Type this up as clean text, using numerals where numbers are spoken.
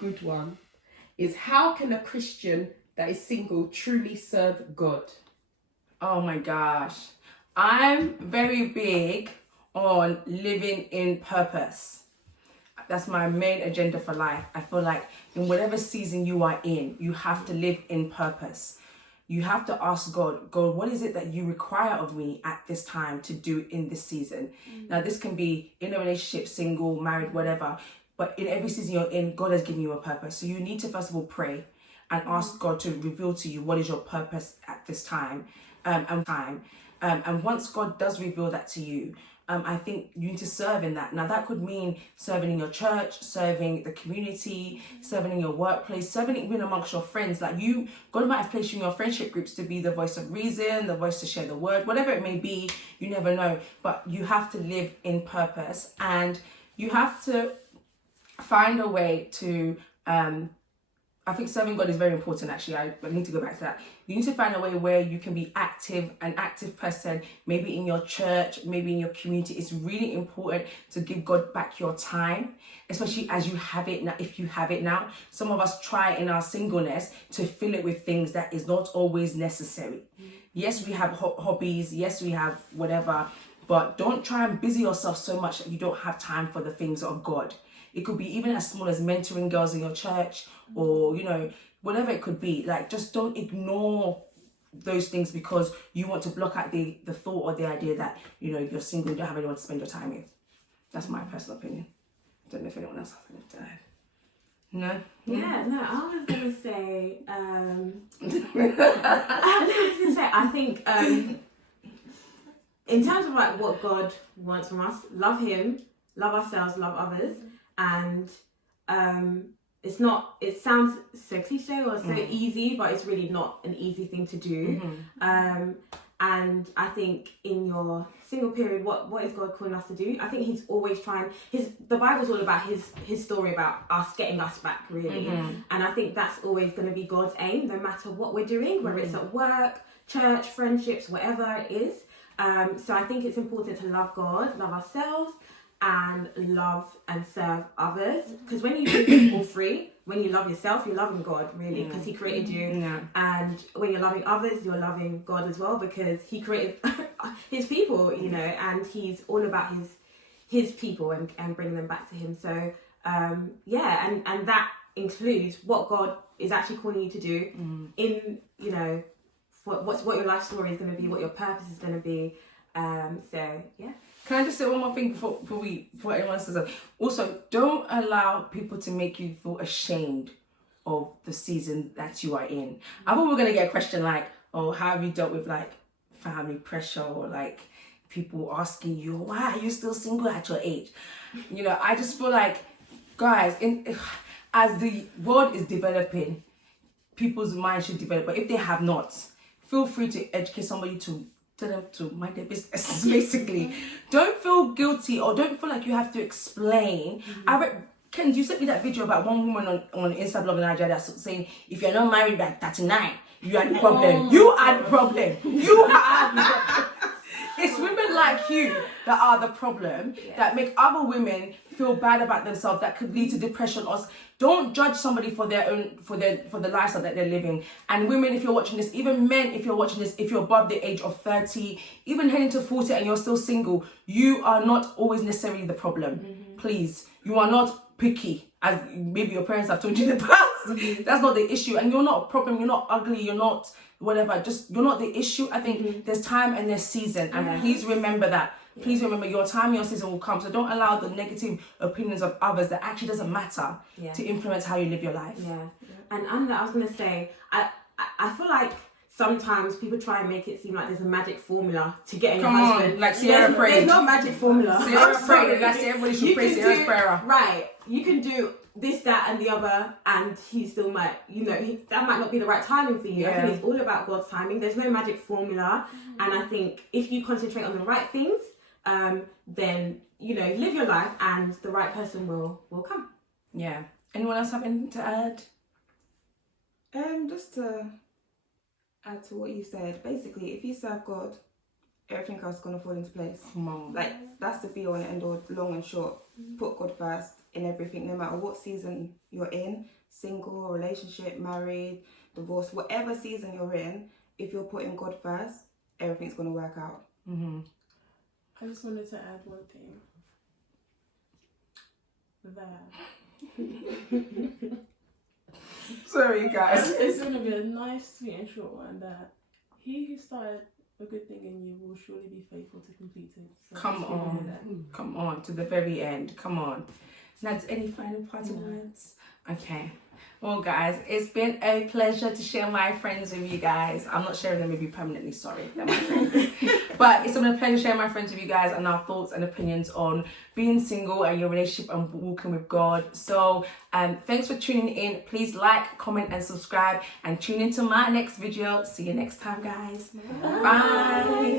Good one is, how can a Christian that is single truly serve God? Oh my gosh. I'm very big on living in purpose. That's my main agenda for life. I feel like in whatever season you are in, you have to live in purpose. You have to ask God, what is it that you require of me at this time to do in this season? Now, this can be in a relationship, single, married, whatever. But in every season you're in, God has given you a purpose. So you need to first of all pray and ask God to reveal to you what is your purpose at this time. And once God does reveal that to you, I think you need to serve in that. Now, that could mean serving in your church, serving the community, serving in your workplace, serving even amongst your friends. Like God might have placed you in your friendship groups to be the voice of reason, the voice to share the word, whatever it may be, you never know. But you have to live in purpose, and you have to find a way to I think serving God is very important. Actually, I need to go back to that. You need to find a way where you can be an active person, maybe in your church, maybe in your community. It's really important to give God back your time, especially as you have it now. If you have it now, some of us try in our singleness to fill it with things that is not always necessary. Yes, we have hobbies. Yes, we have whatever, but don't try and busy yourself so much that you don't have time for the things of God. It could be even as small as mentoring girls in your church, or, whatever it could be. Like, just don't ignore those things because you want to block out the thought or the idea that, if you're single, you don't have anyone to spend your time with. That's my personal opinion. I don't know if anyone else has anything to add. No? Yeah, no, I was going to say, I think, in terms of like what God wants from us, love Him, love ourselves, love others, and it sounds so cliche or so easy, but it's really not an easy thing to do. And I think in your single period, what is God calling us to do? I think He's always trying. The Bible's all about his story about us getting us back, really. And I think that's always going to be God's aim, no matter what we're doing, whether it's at work, church, friendships, whatever it is. So I think it's important to love God, love ourselves, and love and serve others. Because when you do all three, when you love yourself, you're loving God, really, because He created you. And when you're loving others, you're loving God as well, because He created His people, and He's all about His people and bringing them back to Him. So, and that includes what God is actually calling you to do in, what your life story is going to be, what your purpose is going to be. So, yeah. Can I just say one more thing before anyone says that? Also, don't allow people to make you feel ashamed of the season that you are in. I thought we were going to get a question like, how have you dealt with like family pressure, or like people asking you, why are you still single at your age? I just feel like, guys, as the world is developing, people's minds should develop. But if they have not, feel free to educate somebody to tell them to mind their business, basically. Don't feel guilty or don't feel like you have to explain. Ken, you sent me that video about one woman on Instablog in Nigeria that's saying, if you're not married by 39, you are the problem. You are the problem. You are the problem. It's women like you that are the problem, that make other women feel bad about themselves, that could lead to depression. Or don't judge somebody for the lifestyle that they're living. And women, if you're watching this, even men, if you're watching this, if you're above the age of 30, even heading to 40 and you're still single, you are not always necessarily the problem. Please, you are not picky, as maybe your parents have told you in the past. That's not the issue. And you're not a problem. You're not ugly. You're not whatever. Just, you're not the issue. I think there's time and there's season. And please remember that. Please remember, your time, your season will come. So don't allow the negative opinions of others that actually doesn't matter to influence how you live your life. Yeah. And I was going to say, I feel like sometimes people try and make it seem like there's a magic formula to getting a husband. Like Sierra prayed. There's no magic formula. Sierra prayed. That's everybody should pray Sierra's prayer. Right. You can do this, that, and the other, and he still might, that might not be the right timing for you. Yeah. I think it's all about God's timing. There's no magic formula. And I think if you concentrate on the right things, then, live your life and the right person will come. Yeah. Anyone else have anything to add? Just to add to what you said. Basically, if you serve God, everything else is gonna fall into place. Come on. Like, that's the be all and end all, long and short. Put God first in everything, no matter what season you're in, single, relationship, married, divorce, whatever season you're in. If you're putting God first, everything's gonna work out. Mm-hmm. I just wanted to add one thing. That Sorry, guys. it's going to be a nice, sweet and short one. That he who started a good thing in you will surely be faithful to complete it. So Come just remember on. that. Come on, to the very end. Come on. Nads, any final parting words? Okay. Well, guys, it's been a pleasure to share my friends with you guys. I'm not sharing them with you permanently, sorry. They're my friends. But it's been a pleasure sharing my friends with you guys and our thoughts and opinions on being single and your relationship and walking with God. So, thanks for tuning in. Please like, comment, and subscribe. And tune into my next video. See you next time, guys. Bye.